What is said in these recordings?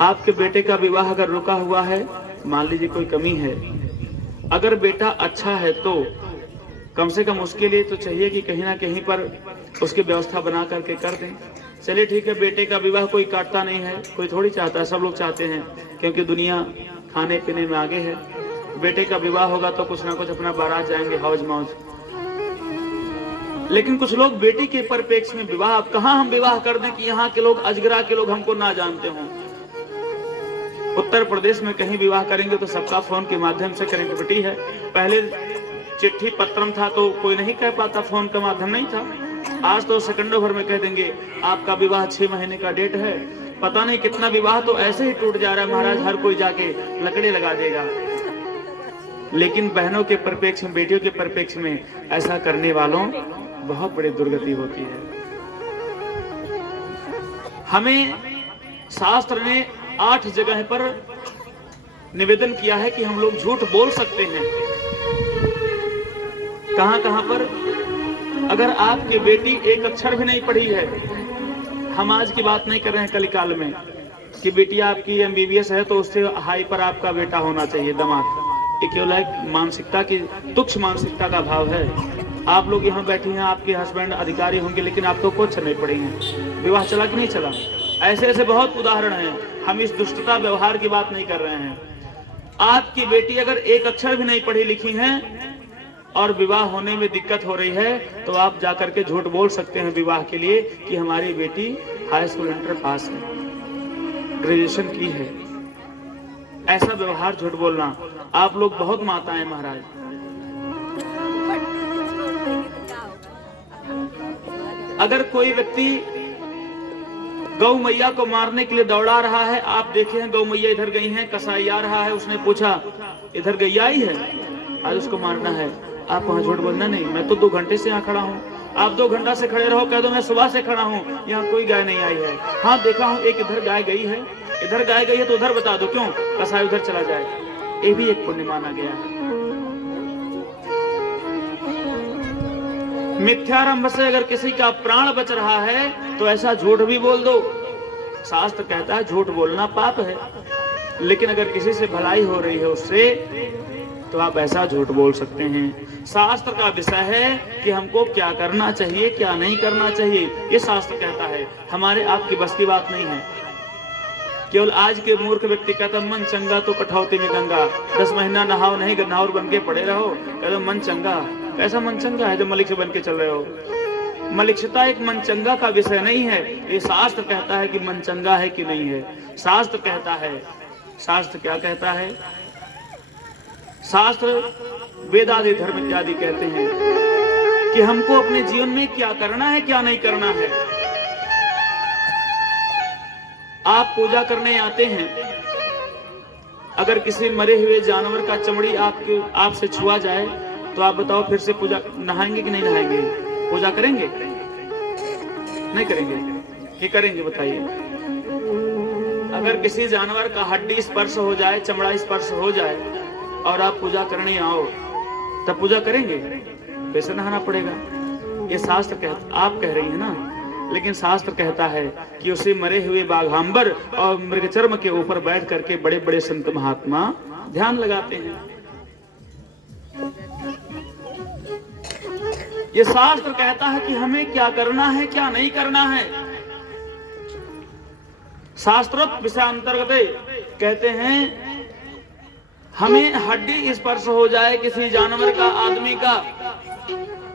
आपके बेटे का विवाह अगर रुका हुआ है, मान लीजिए कोई कमी है, अगर बेटा अच्छा है तो कम से कम उसके लिए तो चाहिए कि कहीं ना कहीं पर उसकी व्यवस्था बना करके कर दें। चलिए ठीक है, बेटे का विवाह कोई काटता नहीं है, कोई थोड़ी चाहता है, सब लोग चाहते हैं क्योंकि दुनिया खाने पीने में आगे है। बेटे का विवाह होगा तो कुछ ना कुछ अपना बारात जाएंगे, हौज मौज। लेकिन कुछ लोग बेटी के परिप्रेक्ष्य में विवाह, अब कहां हम विवाह कर दें कि यहाँ के लोग, अजगरा के लोग हमको ना जानते हों। उत्तर प्रदेश में कहीं विवाह करेंगे तो सबका फोन के माध्यम से कनेक्टिविटी है। पहले चिट्ठी पत्रम था तो कोई नहीं कह पाता, फोन का माध्यम नहीं था। आज तो सेकंडों भर में कह देंगे आपका विवाह 6 महीने का डेट है। पता नहीं कितना विवाह तो ऐसे ही टूट जा रहा है महाराज, हर कोई जाके लकड़ी लगा देगा। लेकिन बहनों के परिप्रेक्ष्य में, बेटियों के परिप्रेक्ष्य में ऐसा करने वालों बहुत बड़ी दुर्गति होती है। हमें शास्त्र ने 8 जगह पर निवेदन किया है कि हम लोग झूठ बोल सकते हैं। कहां कहां पर? अगर आपकी बेटी एक अक्षर भी नहीं पढ़ी है, हम आज की बात नहीं कर रहे हैं कलिकाल में कि बेटी आपकी MBBS है तो उससे हाई पर आपका बेटा होना चाहिए, दामाद। ये केवल एक मानसिकता की, तुच्छ मानसिकता का भाव है। आप लोग यहाँ बैठे हैं, आपके हस्बैंड अधिकारी होंगे, लेकिन आप तो कुछ नहीं पढ़े हैं, विवाह चला कि नहीं चला? ऐसे ऐसे बहुत उदाहरण हैं। हम इस दुष्टता व्यवहार की बात नहीं कर रहे हैं। आपकी बेटी अगर एक अक्षर भी नहीं पढ़ी लिखी है और विवाह होने में दिक्कत हो रही है तो आप जाकर के झूठ बोल सकते हैं विवाह के लिए कि हमारी बेटी हाई स्कूल इंटर पास है, ग्रेजुएशन की है। ऐसा व्यवहार, झूठ बोलना, आप लोग बहुत माताएं महाराज। अगर कोई व्यक्ति गौ मैया को मारने के लिए दौड़ा रहा है, आप देखे हैं गौ मैया इधर गई हैं, कसाई आ रहा है, उसने पूछा इधर गैया आई है, आज उसको मारना है। आप वहां झूठ बोलना नहीं, मैं तो 2 घंटे से यहाँ खड़ा हूँ। आप 2 घंटा से खड़े रहो, कह दो मैं सुबह से खड़ा हूँ, यहाँ कोई गाय नहीं आई है। हाँ देखा हूँ, एक इधर गाय गई है, इधर गाय गई है तो उधर बता दो, क्यों कसाई उधर चला जाए। ये भी एक पुण्य माना गया है। मिथ्यारंभ से अगर किसी का प्राण बच रहा है तो ऐसा झूठ भी बोल दो। शास्त्र कहता है झूठ बोलना पाप है, लेकिन अगर किसी से भलाई हो रही है उससे, तो आप ऐसा झूठ बोल सकते हैं। शास्त्र का विषय है कि हमको क्या करना चाहिए, क्या नहीं करना चाहिए, ये शास्त्र कहता है, हमारे आपकी बस की बात नहीं है। केवल आज के मूर्ख व्यक्ति कहता मन चंगा तो कठौती में गंगा, 10 महीना नहाओ नहीं, नावर बन के पड़े रहो, कहते मन चंगा। कैसा मन चंगा है जो मलिक्ष बन के चल रहे हो? मलिक्षता एक मन चंगा का विषय नहीं है। ये शास्त्र कहता है कि मन चंगा है कि नहीं है। शास्त्र कहता है, शास्त्र क्या कहता है? शास्त्र वेदादि धर्म इत्यादि कहते हैं कि हमको अपने जीवन में क्या करना है, क्या नहीं करना है। आप पूजा करने आते हैं, अगर किसी मरे हुए जानवर का चमड़ी आपसे छुआ जाए तो आप बताओ फिर से पूजा नहाएंगे कि नहीं नहाएंगे? पूजा करेंगे? नहीं करेंगे कि करेंगे बताइए? अगर किसी जानवर का हड्डी स्पर्श हो जाए, चमड़ा स्पर्श हो जाए और आप पूजा करने आओ, तब पूजा करेंगे? फिर से नहाना पड़ेगा। ये शास्त्र कहता, आप कह रही है ना, लेकिन शास्त्र कहता है कि उसे मरे हुए बाघांबर और मृगचर्म के ऊपर बैठ करके बड़े बड़े संत महात्मा ध्यान लगाते हैं। ये शास्त्र कहता है कि हमें क्या करना है, क्या नहीं करना है। शास्त्रोक्त विषयांतर्गत कहते हैं हमें हड्डी स्पर्श हो जाए किसी जानवर का, आदमी का,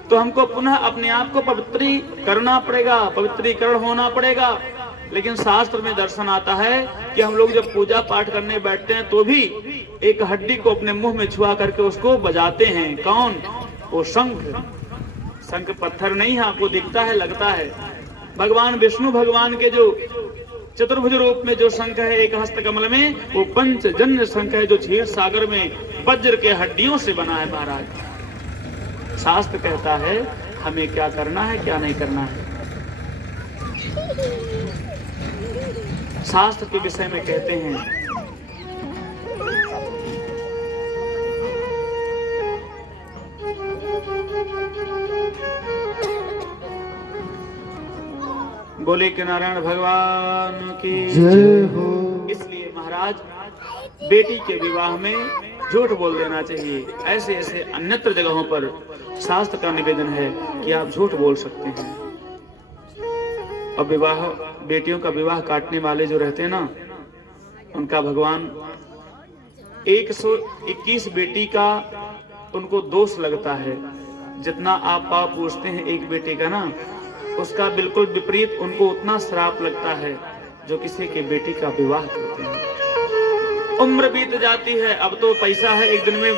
तो हमको पुनः अपने आप को पवित्री करना पड़ेगा, पवित्रीकरण होना पड़ेगा। लेकिन शास्त्र में दर्शन आता है कि हम लोग जब पूजा पाठ करने बैठते हैं तो भी एक हड्डी को अपने मुंह में छुआ करके उसको बजाते हैं। कौन? वो शंख। शंख पत्थर नहीं है, आपको दिखता है, लगता है। भगवान विष्णु भगवान के जो चतुर्भुज रूप में जो शंख है एक हस्त कमल में, वो पंचजन्य शंख है जो क्षीर सागर में वज्र के हड्डियों से बना है महाराज। शास्त्र कहता है हमें क्या करना है, क्या नहीं करना है। शास्त्र के विषय में कहते हैं बोले कि नारायण भगवान की जय हो। इसलिए महाराज बेटी के विवाह में झूठ बोल देना चाहिए। ऐसे ऐसे अन्यत्र जगहों पर शास्त्र का निवेदन है कि आप झूठ बोल सकते हैं। और विवाह, बेटियों का विवाह काटने वाले जो रहते हैं ना, उनका भगवान 121 बेटी का उनको दोष लगता है। जितना आप पाप पूछते हैं एक बेटे का ना, उसका बिल्कुल विपरीत उनको उतना श्राप लगता है जो किसी के बेटी का विवाह करते हैं। उम्र बीत जाती है, अब तो पैसा है, एक दिन में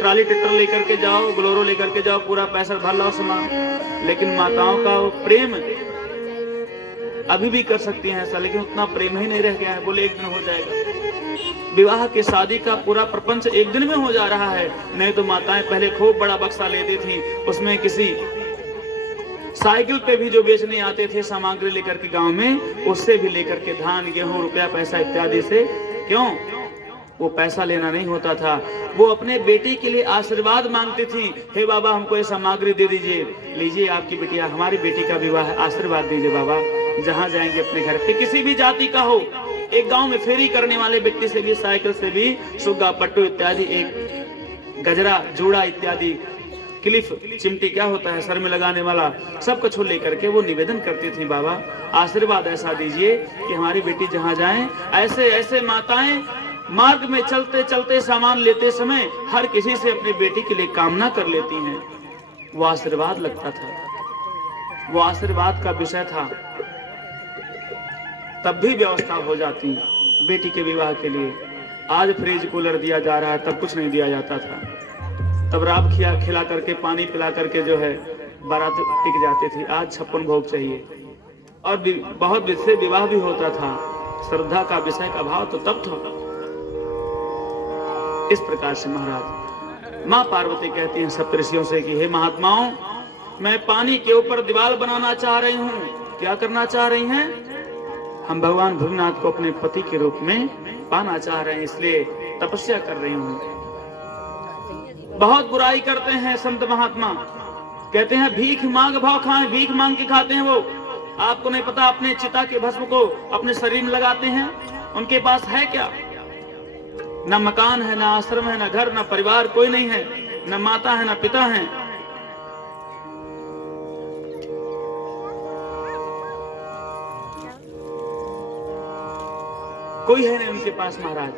ट्राली ट्रैक्टर लेकर के जाओ, बोलेरो लेकर के जाओ, पूरा पैसा भर लाओ सामान। लेकिन माताओं का वो प्रेम अभी भी कर सकती हैं ऐसा, लेकिन उतना प्रेम ही नहीं रह गया है। बोले एक दिन हो जाएगा। विवाह के शादी का पूरा प्रपंच एक दिन में हो जा रहा है। नहीं तो माताएं पहले खूब बड़ा बक्सा लेती थी, उसमें किसी साइकिल पे भी जो बेचने आते थे सामग्री लेकर के गांव में, उससे भी लेकर के धान, गेहूं, रुपया, पैसा इत्यादि से, क्यों वो पैसा लेना नहीं होता था। वो अपने बेटी के लिए आशीर्वाद मांगती थी, हे बाबा हमको ये सामग्री दे दीजिए, लीजिए आपकी बिटिया, हमारी बेटी का विवाह है, आशीर्वाद दीजिए बाबा। जहां जाएंगे अपने घर पे, किसी भी जाति का हो, एक गांव में फेरी करने वाले व्यक्ति से भी, साइकिल से भी सुग्गा, पट्टू इत्यादि, एक गजरा, जूड़ा इत्यादि, क्लिफ, चिमटी क्या होता है सर में लगाने वाला, सब कुछ लेकर के वो निवेदन करती थी, बाबा आशीर्वाद ऐसा दीजिए कि हमारी बेटी जहां जाए। ऐसे ऐसे माताएं मार्ग में चलते चलते सामान लेते समय हर किसी से अपनी बेटी के लिए कामना कर लेती हैं। वो आशीर्वाद लगता था, वो आशीर्वाद का विषय था। तब भी व्यवस्था हो जाती बेटी के विवाह के लिए। आज फ्रिज कूलर दिया जा रहा है, तब कुछ नहीं दिया जाता था। तब राब खिला करके, पानी पिला करके जो है बारात टिक जाती थी। आज 56 भोग चाहिए और बहुत विषय विवाह भी होता था। श्रद्धा का विषय का भाव तो तब था। इस प्रकार से महाराज माँ पार्वती कहती हैं सप्तऋषियों से कि हे महात्माओं, मैं पानी के ऊपर दीवार बनाना चाह रही हूँ। क्या करना चाह रही हैं? हम भगवान भृगुनाथ को अपने पति के रूप में पाना चाह रहे हैं, इसलिए तपस्या कर रही हूँ। बहुत बुराई करते हैं संत महात्मा, कहते हैं भीख मांग भाव खाएं, भीख मांग के खाते हैं वो। आपको नहीं पता, अपने चिता के भस्म को अपने शरीर में लगाते हैं। उनके पास है क्या? न मकान है, न आश्रम है, न घर, न परिवार, कोई नहीं है, न माता है, न पिता है। कोई है नहीं उनके पास महाराज।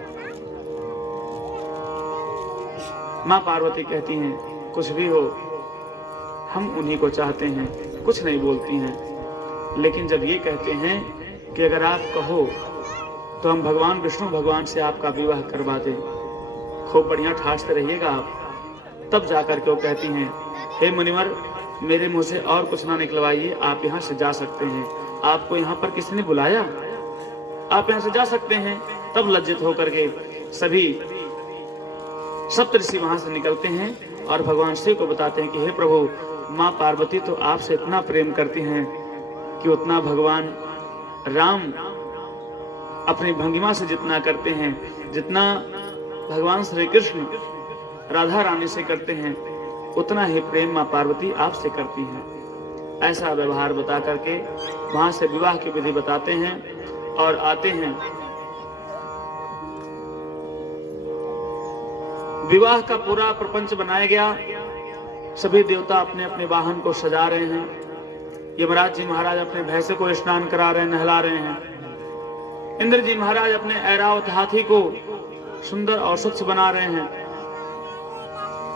माँ पार्वती कहती हैं कुछ भी हो हम उन्हीं को चाहते हैं, कुछ नहीं बोलती हैं। लेकिन जब ये कहते हैं कि अगर आप कहो तो हम भगवान विष्णु भगवान से आपका विवाह करवा दें, खूब बढ़िया ठाठते रहिएगा आप, तब जाकर के वो कहती हैं हे मुनिवर, मेरे मुंह से और कुछ ना निकलवाइए, आप यहाँ से जा सकते हैं। आपको यहाँ पर किसी ने बुलाया? आप यहाँ से जा सकते हैं। तब लज्जित होकर के सभी सप्तऋषि वहां से निकलते हैं और भगवान शिव को बताते हैं कि हे प्रभु, माँ पार्वती तो आपसे इतना प्रेम करती हैं कि उतना भगवान राम अपनी भंगिमा से जितना करते हैं, जितना भगवान श्री कृष्ण राधा रानी से करते हैं, उतना ही प्रेम माँ पार्वती आपसे करती हैं। ऐसा व्यवहार बता करके वहां से विवाह की विधि बताते हैं और आते हैं। विवाह का पूरा प्रपंच बनाया गया। सभी देवता अपने अपने वाहन को सजा रहे हैं। यमराज जी महाराज अपने भैंसे को स्नान करा रहे हैं, नहला रहे हैं। इंद्र जी महाराज अपने ऐरावत हाथी को सुंदर और स्वच्छ बना रहे हैं।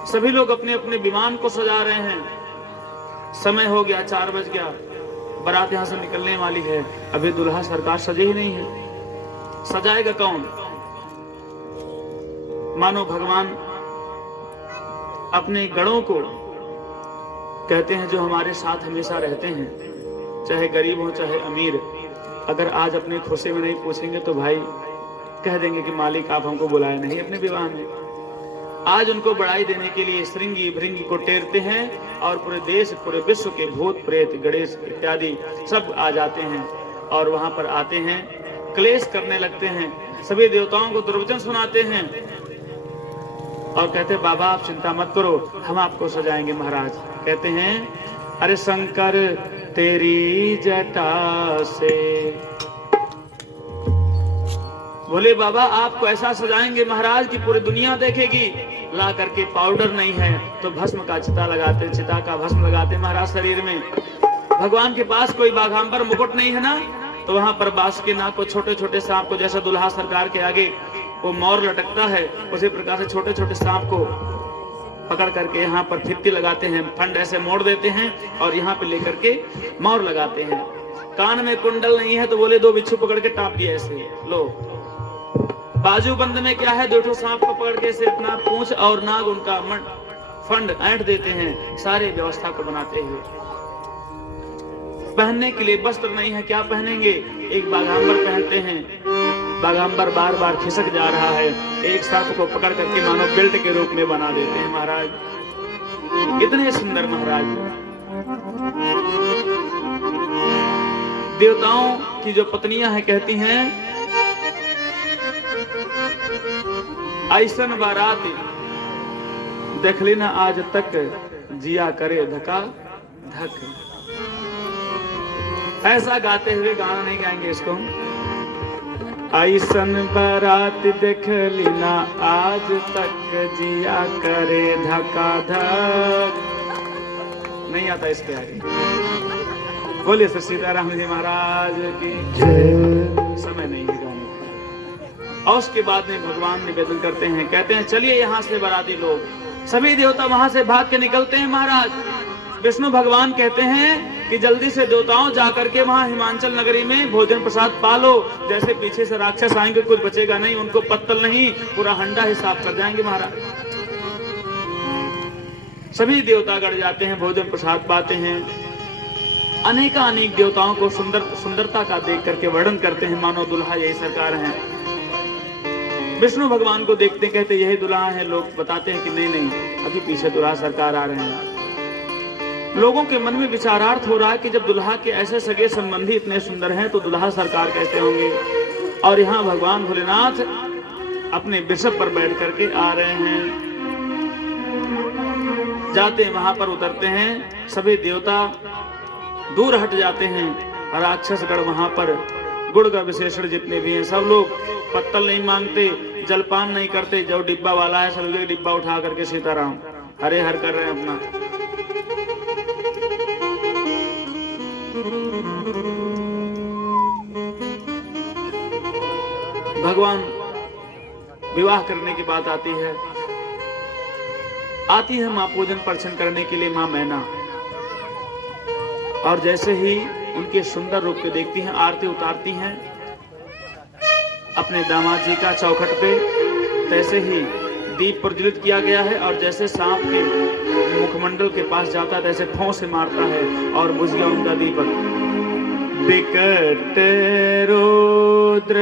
सभी लोग अपने अपने विमान को सजा रहे हैं। समय हो गया, 4 बज गया, बारात यहां से निकलने वाली है, अभी दुल्हा सरकार सजे ही नहीं है। सजाएगा कौन? मानो भगवान अपने गणों को कहते हैं जो हमारे साथ हमेशा रहते हैं, चाहे गरीब हो चाहे अमीर, अगर आज अपने खुशी में नहीं पूछेंगे तो भाई कह देंगे कि मालिक आप हमको बुलाए नहीं अपने विवाह में। आज उनको बढ़ाई देने के लिए श्रृंगी भृंगी को टेरते हैं और पूरे देश पूरे विश्व के भूत प्रेत गणेश इत्यादि सब आ जाते हैं और वहां पर आते हैं, क्लेश करने लगते हैं, सभी देवताओं को दुर्वचन सुनाते हैं और कहते हैं बाबा आप चिंता मत करो, हम आपको सजाएंगे। महाराज कहते हैं अरे शंकर तेरी जटा से बोले बाबा आपको ऐसा सजाएंगे महाराज कि पूरी दुनिया देखेगी। ला करके पाउडर नहीं है तो भस्म का चिता लगाते, चिता का भस्म लगाते महाराज शरीर में। भगवान के पास कोई बाघांबर मुकुट नहीं है ना, तो वहां पर बांस के नाक को छोटे छोटे सांप को, जैसा दुल्हा सरकार के आगे वो मोर लटकता है, उसी प्रकार से छोटे छोटे सांप को पकड़ करके यहाँ पर फित्ती लगाते हैं, फंड ऐसे मोड़ देते हैं और यहाँ पे लेकर के मोर लगाते हैं। कान में कुंडल नहीं है तो बोले दो बिच्छू पकड़ के टाप दिया ऐसे लो। बाजू बंद में क्या है, दो ठो सांप को पकड़ के से अपना पूंछ और नाग उनका फंड ऐंठ देते हैं, सारे व्यवस्था को बनाते हुए। पहनने के लिए वस्त्र नहीं है, क्या पहनेंगे, एक बाघांबर पहनते हैं। बाघांबर बार बार खिसक जा रहा है, एक सांप को पकड़ करके मानो बेल्ट के रूप में बना देते हैं महाराज। इतने सुंदर महाराज। देवताओं की जो पत्नियां हैं कहती हैं ऐसन बारात देख लेना आज तक जिया करे धका धक। ऐसा गाते हुए गाना नहीं गाएंगे इसको। ऐसन बारात देख लेना आज तक जिया करे धका धक। नहीं आता इसके आगे। बोलिए सर सीताराम जी महाराज की जय। समय नहीं है गाने का। और उसके बाद में भगवान निवेदन करते हैं, कहते हैं चलिए यहाँ से बाराती लोग। सभी देवता वहां से भाग के निकलते हैं महाराज। विष्णु भगवान कहते हैं कि जल्दी से देवताओं जाकर के वहां हिमांचल नगरी में भोजन प्रसाद पालो। जैसे पीछे से राक्षस आएंगे कुछ बचेगा नहीं, उनको पत्तल नहीं पूरा हंडा ही साफ कर जाएंगे महाराज। सभी देवता गढ़ जाते हैं, भोजन प्रसाद पाते हैं। अनेकानेक देवताओं को सुंदरता का देख करके वर्णन करते हैं, मानो दुल्हा यही सरकार है। विष्णु भगवान को देखते कहते यही दुल्हा है। लोग बताते हैं कि नहीं नहीं अभी पीछे दुल्हा सरकार आ रहे हैं। लोगों के मन में विचारार्थ हो रहा है कि जब दुल्हा के ऐसे सगे संबंधी इतने सुंदर हैं तो दुल्हा सरकार कैसे होंगे। और यहाँ भगवान भोलेनाथ अपने वृषभ पर बैठ करके आ रहे हैं। जाते हैं वहां पर उतरते हैं, सभी देवता दूर हट जाते हैं। राक्षसगढ़ वहां पर गुड़ का विशेषण जितने भी हैं सब लोग पत्तल नहीं मांगते, जलपान नहीं करते। जो डिब्बा वाला है सब डिब्बा उठा करके सीताराम हरे हर कर रहे हैं अपना। भगवान विवाह करने की बात आती है मां पूजन पर्चन करने के लिए मां मैना। और जैसे ही उनके सुंदर रूप को देखती हैं, आरती उतारती हैं अपने दामाद जी का चौखट पे। तैसे ही दीप प्रज्वलित किया गया है और जैसे सांप के मुखमंडल के पास जाता है तैसे फौं से मारता है और बुझ गया उनका दीपक। बिकट रुद्र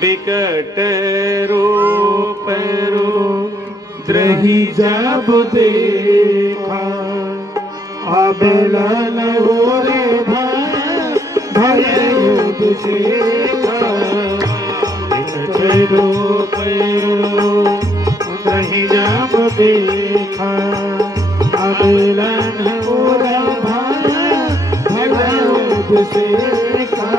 बिकट रूप रुद्र ही जब देखा अबेलन ओरे भय युद्ध सेखा। बिकट रूप रुद्र ही जब देखा अबेलन ओरे भय युद्ध सेखा।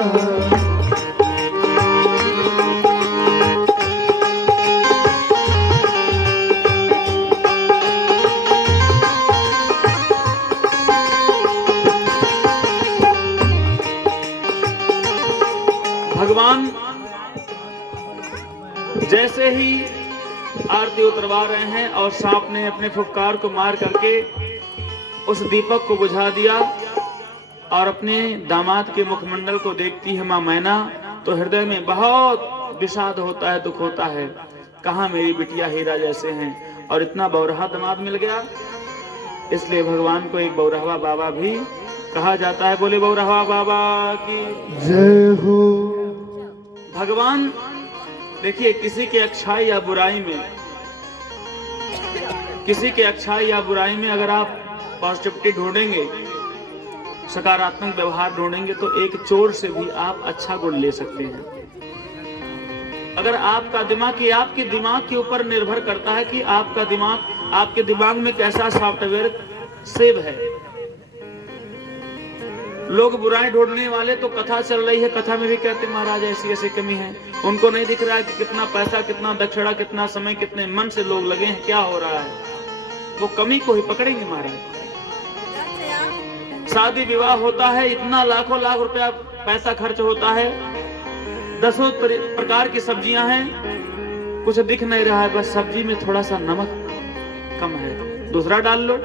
भगवान जैसे ही आरती उतरवा रहे हैं और सांप ने अपने फुफकार को मार करके उस दीपक को बुझा दिया और अपने दामाद के मुखमंडल को देखती है मां मैना, तो हृदय में बहुत विषाद होता है, दुख होता है। कहां मेरी बिटिया हीरा जैसे हैं और इतना बौरहा दामाद मिल गया। इसलिए भगवान को एक बौरहवा बाबा भी कहा जाता है। बोले बौरहवा बाबा की जय हो। भगवान देखिए किसी के अच्छाई या बुराई में, किसी के अच्छाई या बुराई में अगर आप पॉजिटिविटी ढूंढेंगे, सकारात्मक व्यवहार ढूंढेंगे तो एक चोर से भी आप अच्छा गुण ले सकते हैं। अगर आपका दिमाग ये आपके दिमाग के ऊपर निर्भर करता है कि आपका दिमाग, आपके दिमाग में कैसा सॉफ्टवेयर सेव है। लोग बुराई ढूंढने वाले तो कथा चल रही है, कथा में भी कहते महाराज ऐसी ऐसी कमी है। उनको नहीं दिख रहा है कि कितना पैसा, कितना दक्षिणा, कितना समय, कितने मन से लोग लगे हैं, क्या हो रहा है। वो कमी को ही पकड़ेंगे महाराज। शादी विवाह होता है, इतना लाखों लाख रुपया पैसा खर्च होता है, 10 प्रकार की सब्जियां हैं, कुछ दिख नहीं रहा है, बस सब्जी में थोड़ा सा नमक कम है, दूसरा डाल लो,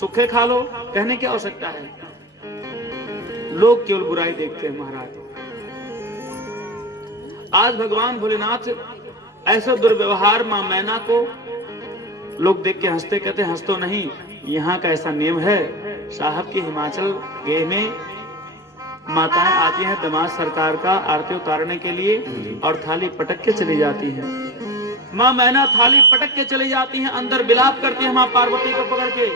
सूखे खा लो, कहने की आवश्यकता है। लोग केवल बुराई देखते हैं महाराज। आज भगवान भोलेनाथ ऐसे दुर्व्यवहार मां मैना को लोग देख के हंसते, कहते हंस तो नहीं, यहाँ का ऐसा नियम है साहब की हिमाचल गेह में माताएं आती हैं दामाद सरकार का आरती उतारने के लिए और थाली पटक के चली जाती हैं। मां मैना थाली पटक के चली जाती हैं, अंदर विलाप करती है मां पार्वती को पकड़ के।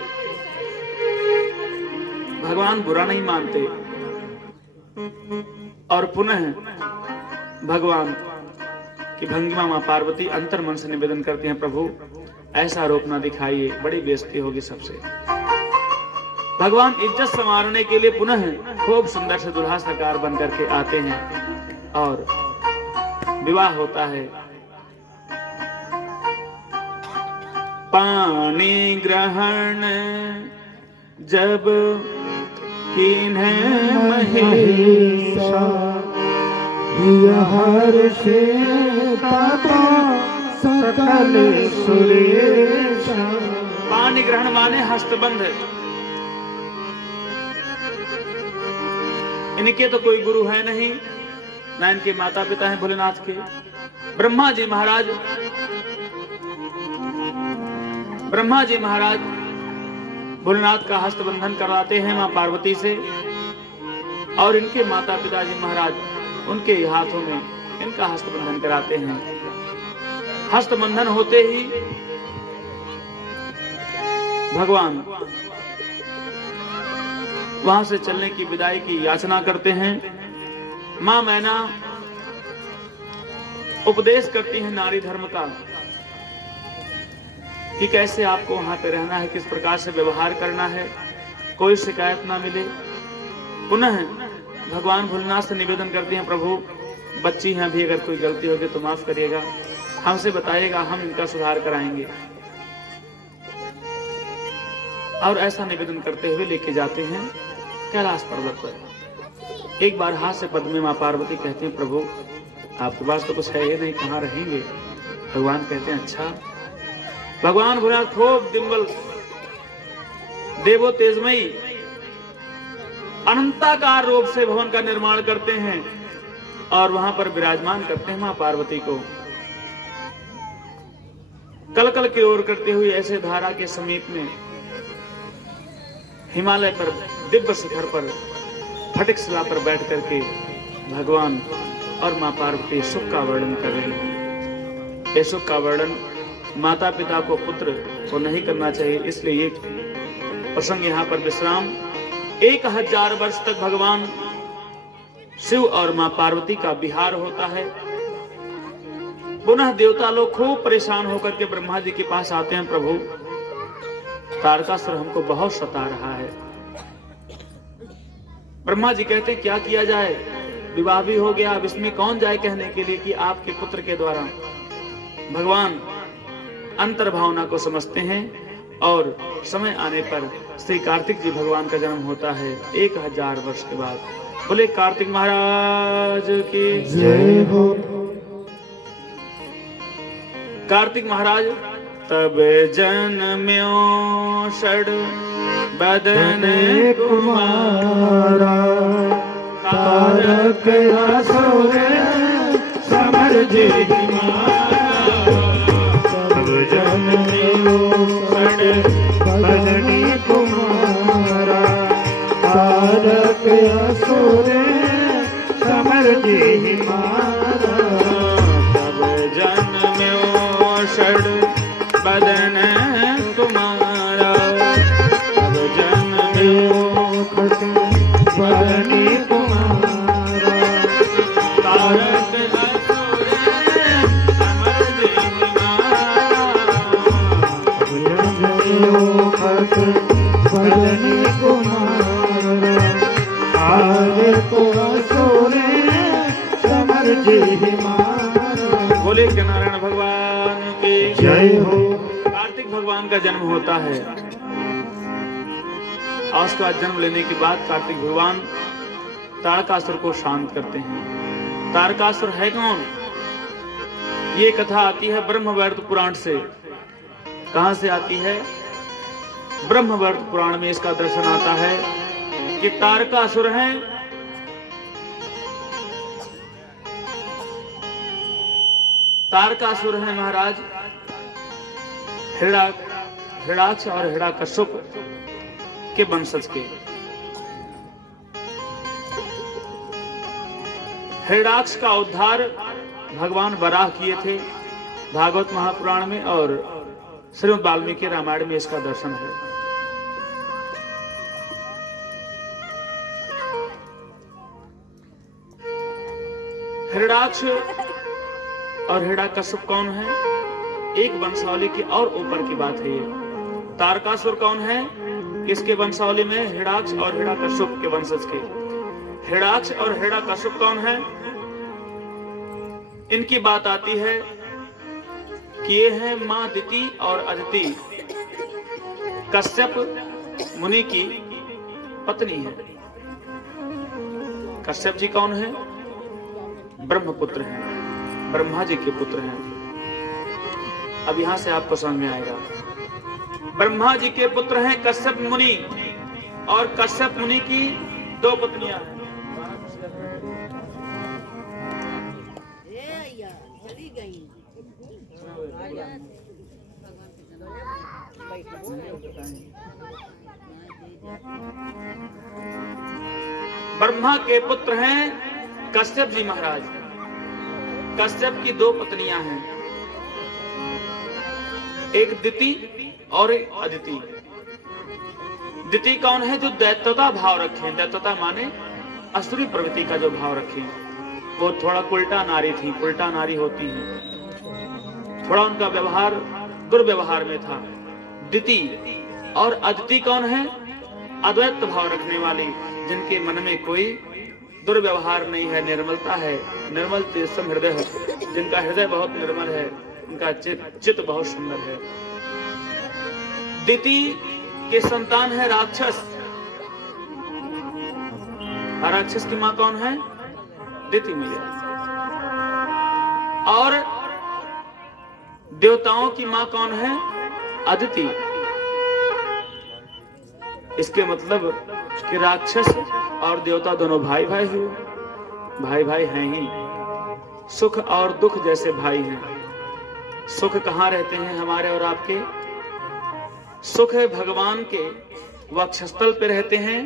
भगवान बुरा नहीं मानते और पुनः भगवान की भंगिमा मां पार्वती अंतर मन से निवेदन करती हैं, प्रभु ऐसा आरोप ना दिखाइए, बड़ी बेइज्जती होगी सबसे। भगवान इज्जत संवारने के लिए पुनः खूब सुंदर से दुल्हा सरकार बन करके आते हैं और विवाह होता है। पानी ग्रहण जब कीन्हे महेशा हर्षे तब सकल सुरेशा। पानी ग्रहण माने हस्तबंध। इनके तो कोई गुरु है नहीं, ना इनके माता पिता हैं भोलेनाथ के। ब्रह्मा जी महाराज भोलेनाथ का हस्तबंधन करवाते हैं मां पार्वती से और इनके माता पिताजी महाराज उनके हाथों में इनका हस्तबंधन कराते हैं। हस्तबंधन होते ही भगवान वहां से चलने की विदाई की याचना करते हैं। मां मैना उपदेश करती है नारी धर्म का कि कैसे आपको वहां पे रहना है, किस प्रकार से व्यवहार करना है, कोई शिकायत ना मिले। पुनः भगवान भोलेनाथ से निवेदन करती हैं, प्रभु बच्ची हैं अभी, अगर कोई गलती होगी तो माफ करिएगा, हमसे बताइएगा, हम इनका सुधार कराएंगे। और ऐसा निवेदन करते हुए लेके जाते हैं कैलाश पर्वत पर। एक बार हाथ से पद में मां पार्वती कहती हैं, प्रभु आपके पास तो कुछ है ही नहीं, कहाँ रहेंगे। भगवान कहते हैं अच्छा। भगवान भोलेनाथ खूब दिम्बल देवो तेजमयी अनंताकार रूप से भवन का निर्माण करते हैं और वहां पर विराजमान करते हैं मां पार्वती को। कल कल की ओर करते हुए ऐसे धारा के समीप में हिमालय पर दिव्य शिखर पर फटिक शिला पर बैठ करके भगवान और मां पार्वती सुख का वर्णन कर रहे हैं। ये सुख का वर्णन माता पिता को पुत्र को नहीं करना चाहिए, इसलिए ये प्रसंग यहाँ पर विश्राम। 1000 वर्ष तक भगवान शिव और मां पार्वती का विहार होता है। पुनः देवता लोग खूब परेशान होकर के ब्रह्मा जी के पास आते हैं, प्रभु तारकासुर हमको बहुत सता रहा है। ब्रह्मा जी कहते हैं क्या किया जाए, विवाह भी हो गया, अब इसमें कौन जाए कहने के लिए कि आपके पुत्र के द्वारा। भगवान अंतर्भावना को समझते हैं और समय आने पर श्री कार्तिक जी भगवान का जन्म होता है 1000 वर्ष के बाद। बोले कार्तिक महाराज की जय हो। कार्तिक महाराज तब जन्म्यो षड बदन कुमारा तारक असुर समर जे बदनी कुमारा तारक असुर समर जी मारा। तब जन्म्यो षड बदन कुमारा तब जन्म्यो बदनी कुमारा तारक असुर समर जी बदनी कुमारा जी मारा। बोले के नारायण भगवान की जय हो। कार्तिक भगवान का जन्म होता है और उसके बाद जन्म लेने के बाद कार्तिक भगवान तारकासुर को शांत करते हैं। तारकासुर है कौन? ये कथा आती है ब्रह्मवैवर्त पुराण से। कहां से आती है? ब्रह्मवैवर्त पुराण में इसका दर्शन आता है कि तारकासुर हैं तारकासुर हैं महाराज हिरण्याक्ष और हिरण्यकश्यप के वंशज के। हिरण्याक्ष का उद्धार भगवान वराह किए थे भागवत महापुराण में, और श्रीमद् वाल्मीकि रामायण में इसका दर्शन है। हिरण्याक्ष और हिरण्यकश्यप कौन है? एक वंशावली की और ऊपर की बात है ये। तारकासुर कौन है? किसके वंशावली में? हिरण्याक्ष और हिरण्यकश्यप के वंशज के। हिरण्याक्ष और हिरण्यकश्यप कौन है? इनकी बात आती है कि ये है मां दिति और अदिति, कश्यप मुनि की पत्नी है। कश्यप जी कौन है? ब्रह्मपुत्र हैं, ब्रह्मा जी के पुत्र हैं। अब यहां से आपको समझ में आएगा। ब्रह्मा जी के पुत्र हैं कश्यप मुनि, और कश्यप मुनि की दो पत्नियां हैं। ब्रह्मा के पुत्र हैं कश्यप जी महाराज। कश्यप की दो पत्नियां हैं, एक दिति और एक अदिति। दिति कौन है? जो दैत्यता भाव रखे। दैत्यता माने असुरी प्रवृत्ति का जो भाव रखे। वो थोड़ा उल्टा नारी थी, उल्टा नारी होती है, थोड़ा उनका व्यवहार दुर्व्यवहार में था दिति। और अदिति कौन है? अद्वैत भाव रखने वाली, जिनके मन में कोई दुर्व्यवहार नहीं है, निर्मलता है, निर्मल तेजस्म हृदय है, जिनका हृदय बहुत निर्मल है, उनका चित्त बहुत सुंदर है। दिति के संतान है राक्षस। राक्षस की मां कौन है? दिति मैया। और देवताओं की मां कौन है? अदिति। इसके मतलब कि राक्षस और देवता दोनों भाई भाई हुए। भाई भाई हैं ही, सुख और दुख जैसे भाई हैं। सुख कहाँ रहते हैं हमारे और आपके? सुख भगवान के वक्षस्थल पे रहते हैं,